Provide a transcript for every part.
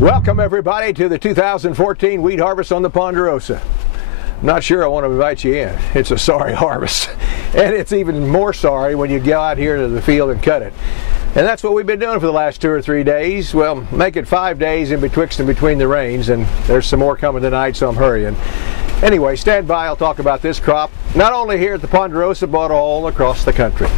Welcome everybody to the 2014 wheat harvest on the Ponderosa. Not sure I want to invite you in. It's a sorry harvest. And it's even more sorry when you go out here to the field and cut it. And that's what we've been doing for the last 2 or 3 days. Well, make it 5 days in betwixt and between the rains, and there's some more coming tonight, so I'm hurrying. Anyway, stand by, I'll talk about this crop, not only here at the Ponderosa, but all across the country.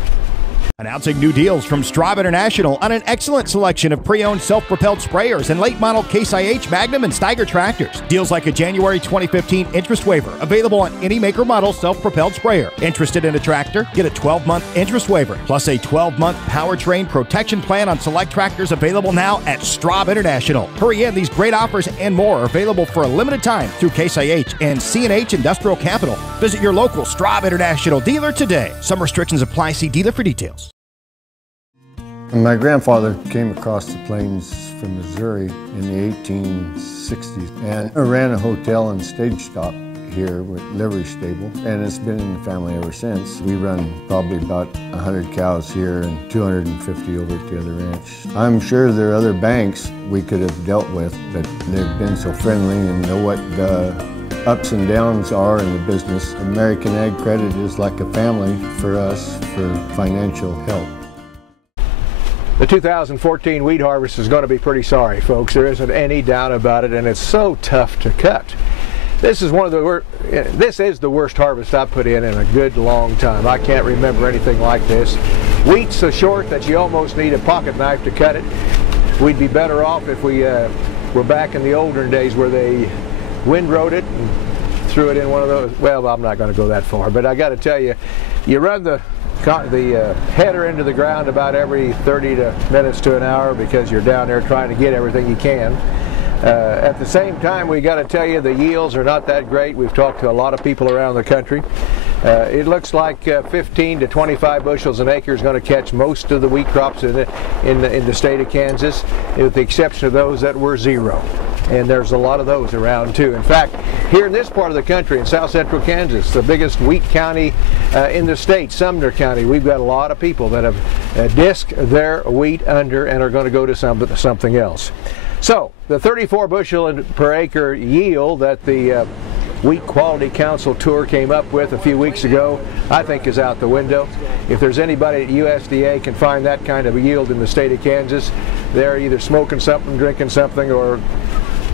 Announcing new deals from Straub International on an excellent selection of pre-owned self-propelled sprayers and late-model Case IH, Magnum, and Steiger tractors. Deals like a January 2015 interest waiver, available on any maker model self-propelled sprayer. Interested in a tractor? Get a 12-month interest waiver, plus a 12-month powertrain protection plan on select tractors, available now at Straub International. Hurry in, these great offers and more are available for a limited time through Case IH and C&H Industrial Capital. Visit your local Straub International dealer today. Some restrictions apply. See dealer for details. My grandfather came across the plains from Missouri in the 1860s and ran a hotel and stage stop here with livery stable, and it's been in the family ever since. We run probably about 100 cows here and 250 over at the other ranch. I'm sure there are other banks we could have dealt with, but they've been so friendly and know what the ups and downs are in the business. American Ag Credit is like a family for us for financial help. The 2014 wheat harvest is going to be pretty sorry, folks. There isn't any doubt about it, and it's so tough to cut. This is the worst harvest I've put in a good long time. I can't remember anything like this. Wheat's so short that you almost need a pocket knife to cut it. We'd be better off if we were back in the older days where they windrowed it and threw it in one of those. Well, I'm not going to go that far, but I got to tell you, you run the header into the ground about every 30 minutes to an hour because you're down there trying to get everything you can. At the same time, we got to tell you the yields are not that great. We've talked to a lot of people around the country. It looks like 15 to 25 bushels an acre is going to catch most of the wheat crops in the state of Kansas, with the exception of those that were zero. And there's a lot of those around too. In fact, here in this part of the country, in south central Kansas, the biggest wheat county in the state, Sumner County, we've got a lot of people that have disked their wheat under and are going to go to something else. So the 34 bushel per acre yield that the Wheat Quality Council tour came up with a few weeks ago, I think is out the window. If there's anybody at USDA can find that kind of a yield in the state of Kansas, they're either smoking something, drinking something, or,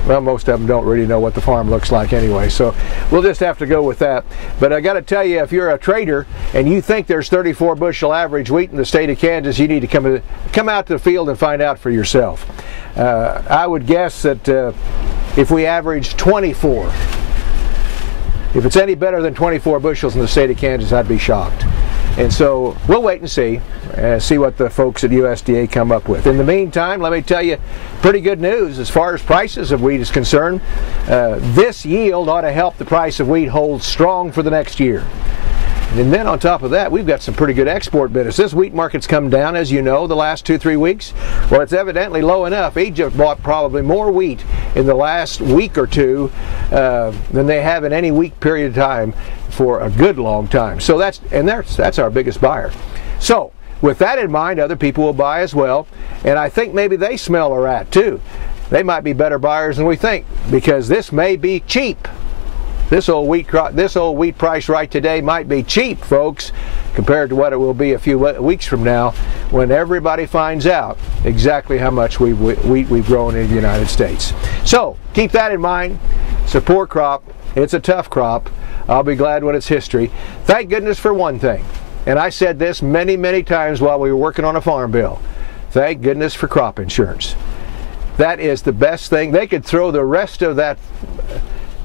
well, most of them don't really know what the farm looks like anyway, so we'll just have to go with that. But I got to tell you, if you're a trader and you think there's 34 bushel average wheat in the state of Kansas, you need to come out to the field and find out for yourself. I would guess that if we average 24, if it's any better than 24 bushels in the state of Kansas, I'd be shocked. And so we'll wait and see what the folks at USDA come up with. In the meantime, let me tell you, pretty good news as far as prices of wheat is concerned. This yield ought to help the price of wheat hold strong for the next year. And then on top of that, we've got some pretty good export business. This wheat market's come down, as you know, the last 2-3 weeks. Well, it's evidently low enough. Egypt bought probably more wheat in the last week or two than they have in any week period of time for a good long time. So that's our biggest buyer. So with that in mind, other people will buy as well, and I think maybe they smell a rat too. They might be better buyers than we think, because this may be cheap. This old wheat price right today might be cheap, folks, compared to what it will be a few weeks from now, when everybody finds out exactly how much wheat we've grown in the United States. So keep that in mind. It's a poor crop. It's a tough crop. I'll be glad when it's history. Thank goodness for one thing, and I said this many, many times while we were working on a farm bill. Thank goodness for crop insurance. That is the best thing. They could throw the rest of that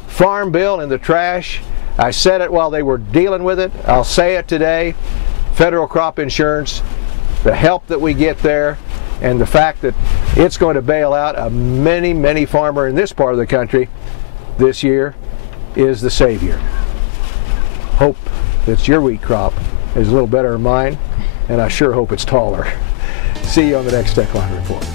farm bill in the trash. I said it while they were dealing with it. I'll say it today. Federal crop insurance, the help that we get there, and the fact that it's going to bail out a many farmer in this part of the country this year is the savior. Hope that your wheat crop is a little better than mine, and I sure hope it's taller. See you on the next Steckline Report.